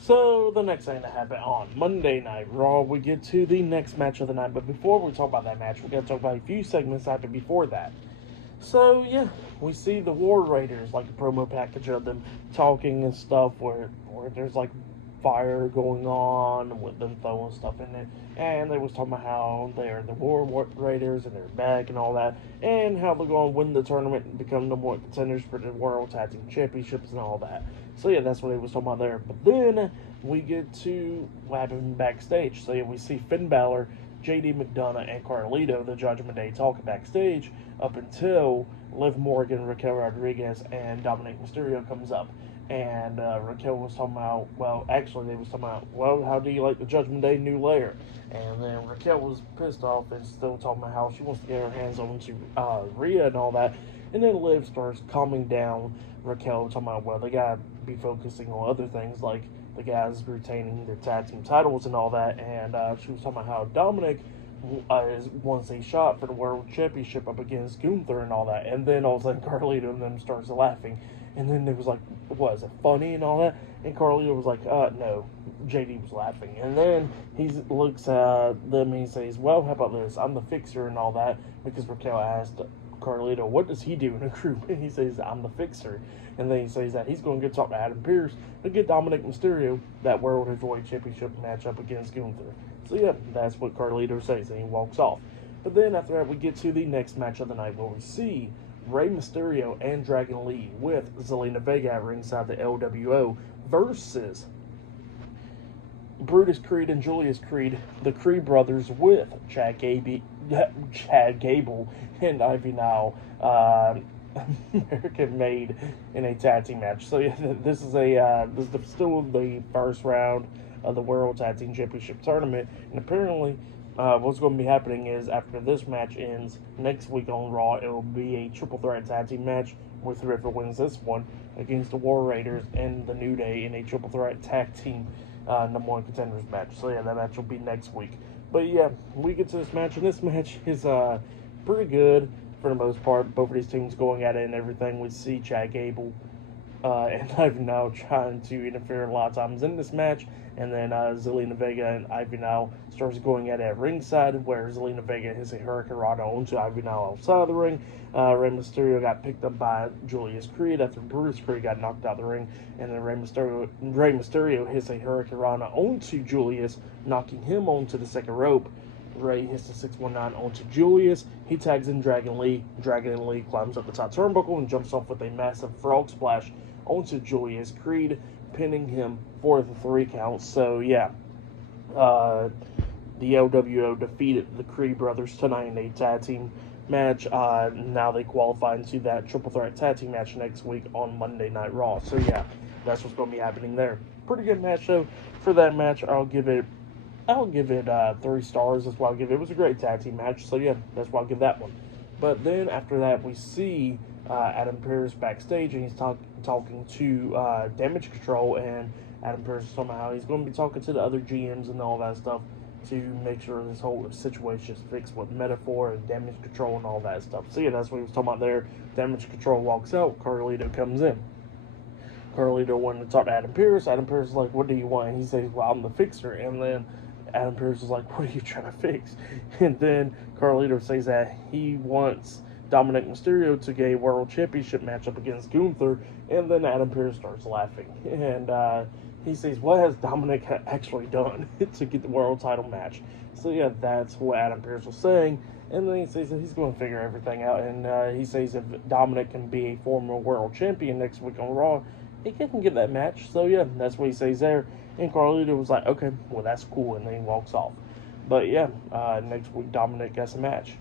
So, the next thing that happened on Monday Night Raw, we get to the next match of the night. But before we talk about that match, we got to talk about a few segments that happened before that. So, yeah, we see the War Raiders, like a promo package of them talking and stuff where there's like fire going on with them throwing stuff in it. And they was talking about how they're the War Raiders and they're back and all that. And how they're going to win the tournament and become number one contenders for the World Tag Team Championships and all that. So, yeah, that's what they was talking about there. But then we get to what happened backstage. So, yeah, we see Finn Balor, JD McDonough, and Carlito, the Judgment Day, talking backstage up until Liv Morgan, Raquel Rodriguez, and Dominic Mysterio comes up. And Raquel was talking about, well, actually, they was talking about, well, how do you like the Judgment Day new layer? And then Raquel was pissed off and still talking about how she wants to get her hands on to Rhea and all that. And then Liv starts calming down Raquel, talking about, well, they got to be focusing on other things, like the guys retaining their tag team titles and all that. And she was talking about how Dominic wants a shot for the World Championship up against Gunther and all that. And then all of a sudden Carlito and them starts laughing. And then it was like, what, is it funny and all that? And Carlito was like, no. JD was laughing. And then he looks at them and he says, well, how about this? I'm the fixer and all that. Because Raquel asked Carlito, what does he do in a group? And he says, I'm the fixer. And then he says that he's going to go talk to Adam Pearce to get Dominic Mysterio that World Heavyweight Championship matchup against Gunther. So yeah, that's what Carlito says, and he walks off. But then after that, we get to the next match of the night where we see Rey Mysterio and Dragon Lee with Zelina Vega at ringside the LWO versus Brutus Creed and Julius Creed, the Creed brothers, with Chad Gable and Ivy Nile, American Made, in a tag team match. So yeah, this is still the first round of the World Tag Team Championship Tournament, and apparently what's going to be happening is after this match ends next week on Raw, it will be a triple threat tag team match where whoever wins this one against the War Raiders and the New Day in a triple threat tag team number one contenders match. So yeah, that match will be next week. But yeah, we get to this match, and this match is pretty good for the most part. Both of these teams going at it and everything. We see Chad Gable and Ivy Nile trying to interfere a lot of times in this match, and then Zelina Vega and Ivy Nile starts going at it at ringside, where Zelina Vega hits a Hurricane Rana onto Ivy Nile outside of the ring. Rey Mysterio got picked up by Julius Creed after Brutus Creed got knocked out of the ring, and then Rey Mysterio hits a Hurricane Rana onto Julius, knocking him onto the second rope. Rey hits the 619 onto Julius. He tags in Dragon Lee. Dragon Lee climbs up the top turnbuckle and jumps off with a massive frog splash onto Julius Creed, pinning him for the 3 count. So yeah, the LWO defeated the Creed brothers tonight in a tag team match. Now they qualify into that triple threat tag team match next week on Monday Night Raw. So yeah, that's what's going to be happening there. Pretty good match though. For that match, I'll give it 3 stars. That's why I'll give it. It was a great tag team match. So yeah, that's why I'll give that one. But then after that, we see Adam Pearce backstage, and he's talking to Damage Control, and Adam Pearce somehow he's going to be talking to the other GMs and all that stuff to make sure this whole situation is fixed with Metaphor and Damage Control and all that stuff. So yeah, that's what he was talking about there. Damage Control walks out. Carlito comes in. Carlito wanted to talk to Adam Pearce. Adam Pearce is like, what do you want? And he says, well, I'm the fixer. And then Adam Pearce is like, what are you trying to fix? And then Carlito says that he wants Dominic Mysterio to get a World Championship match up against Gunther. And then Adam Pearce starts laughing. And he says, what has Dominic actually done to get the world title match? So yeah, that's what Adam Pearce was saying. And then he says that he's going to figure everything out. And he says if Dominic can be a former world champion next week on Raw, he can get that match. So yeah, that's what he says there. And Carlito was like, okay, well, that's cool. And then he walks off. But yeah, next week Dominic gets a match.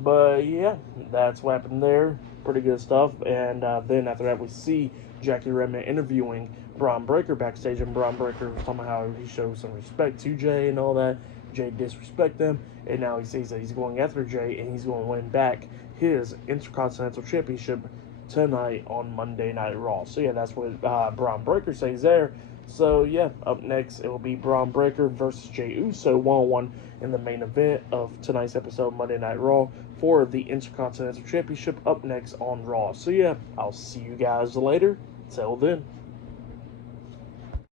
But yeah, that's what happened there. Pretty good stuff. And then after that, we see Jackie Redmond interviewing Braun Breaker backstage. And Braun Breaker was talking about how he shows some respect to Jay and all that. Jay disrespect them. And now he says that he's going after Jay, and he's going to win back his Intercontinental Championship tonight on Monday Night Raw. So yeah, that's what Braun Breaker says there. So yeah, up next it will be Braun Breaker versus Jey Uso 1-on-1 in the main event of tonight's episode of Monday Night Raw for the Intercontinental Championship up next on Raw. So yeah, I'll see you guys later. Till then.